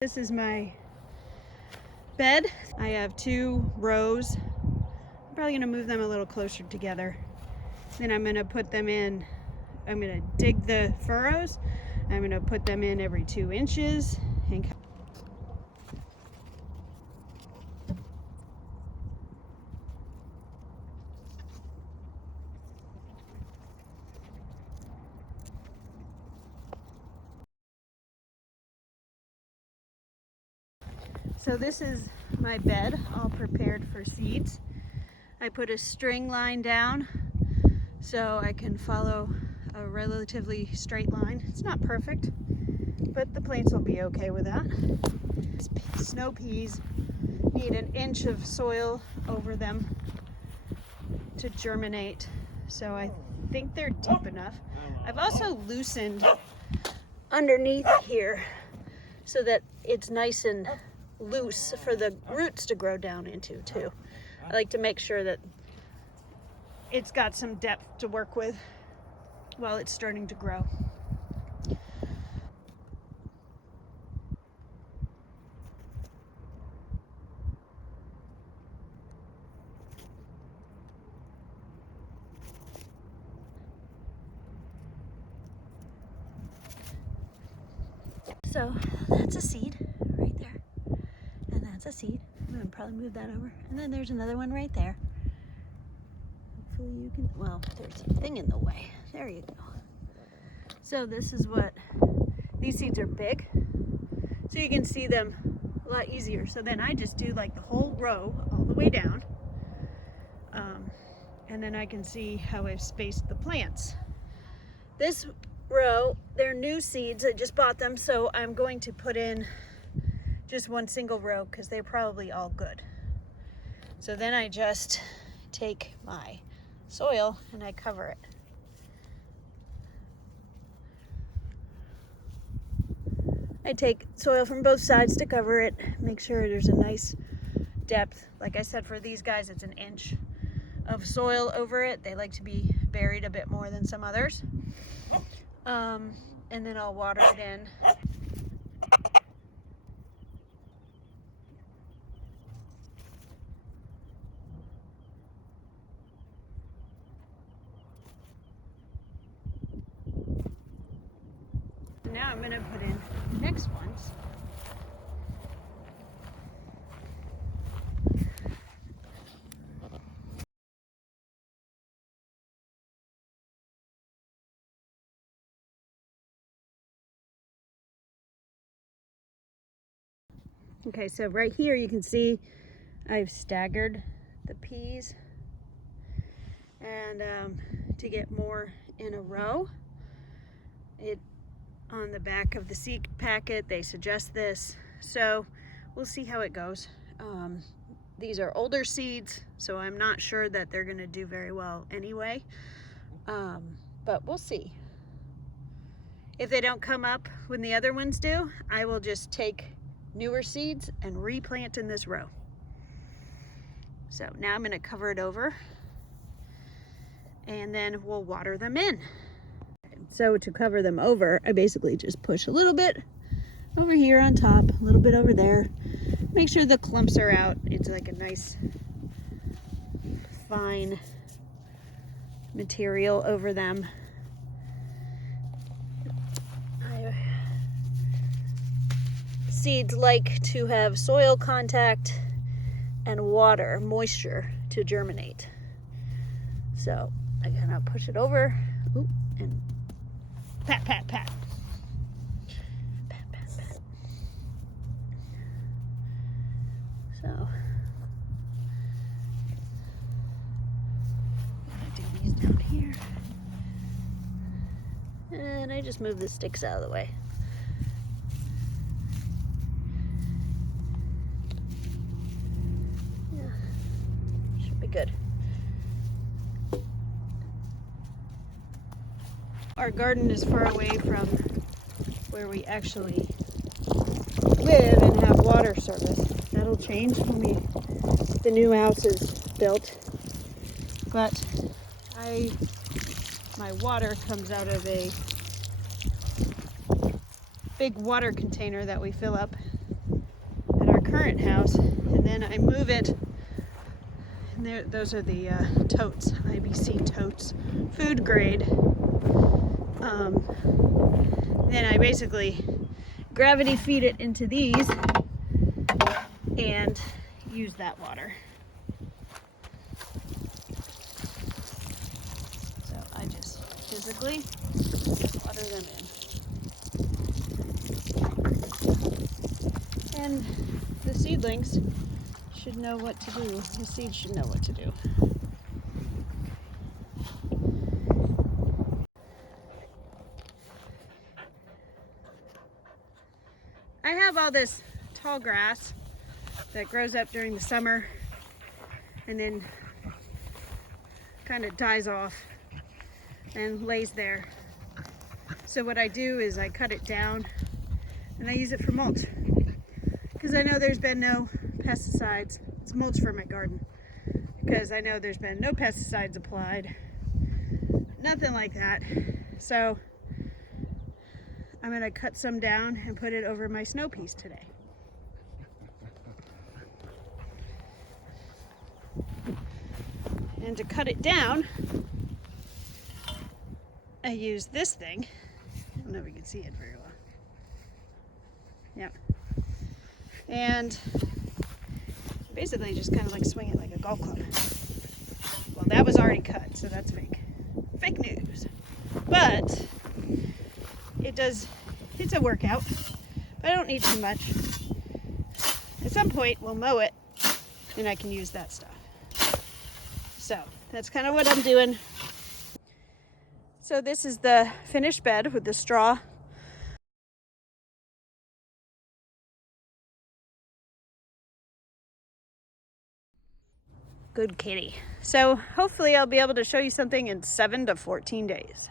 This is my bed. I have 2 rows. I'm probably gonna move them a little closer together. Then I'm gonna put them in, I'm gonna dig the furrows. I'm gonna put them in every 2 inches. So this is my bed all prepared for seeds. I put a string line down so I can follow a relatively straight line. It's not perfect, but the plants will be okay with that. Snow peas need an inch of soil over them to germinate, so I think they're deep enough. I've also loosened underneath here so that it's nice and loose for the roots to grow down into too. I like to make sure that it's got some depth to work with while it's starting to grow. So that's a seed right there, and that's a seed. I'm gonna probably move that over, and then there's another one right there. Hopefully you can, well, there's a thing in the way. There you go. So this is what, these seeds are big, so you can see them a lot easier. So then I just do like the whole row all the way down, and then I can see how I've spaced the plants. This row, they're new seeds. I just bought them, so I'm going to put in just one single row because they're probably all good. So then I just take my soil and I cover it. I take soil from both sides to cover it, make sure there's a nice depth. Like I said, for these guys, it's an inch of soil over it. They like to be buried a bit more than some others. And then I'll water it in. Now I'm going to put in the next ones. Okay, so right here you can see I've staggered the peas, and to get more in a row, on the back of the seed packet they suggest this, so we'll see how it goes. These are older seeds, so I'm not sure that they're going to do very well anyway, but we'll see. If they don't come up when the other ones do, I will just take newer seeds and replant in this row. So now I'm going to cover it over, and then we'll water them in. So to cover them over, I basically just push a little bit over here on top, a little bit over there. Make sure the clumps are out. It's like a nice fine material over them. Seeds like to have soil contact and water, moisture, to germinate. So I kind of push it over, and pat, pat, pat. Pat, pat, pat. So I'm gonna do these down here. And I just move the sticks out of the way. Good. Our garden is far away from where we actually live and have water service. That'll change when the new house is built. But my water comes out of a big water container that we fill up current house, and then I move it. And those are the totes, IBC totes, food grade. Then I basically gravity feed it into these and use that water. So I just physically water them in. And the seedlings should know what to do. The seeds should know what to do. I have all this tall grass that grows up during the summer and then kind of dies off and lays there. So what I do is I cut it down and I use it for mulch, because I know there's been no pesticides. It's mulch for my garden because I know there's been no pesticides applied, nothing like that. So I'm gonna cut some down and put it over my snow peas today. And to cut it down, I use this thing. I don't know if you can see it very well. Yep. And basically just kind of like swing it like a golf club. Well, that was already cut, so that's fake. Fake news. But it's a workout, but I don't need too much. At some point we'll mow it and I can use that stuff. So that's kind of what I'm doing. So this is the finished bed with the straw. Good kitty. So hopefully I'll be able to show you something in 7 to 14 days.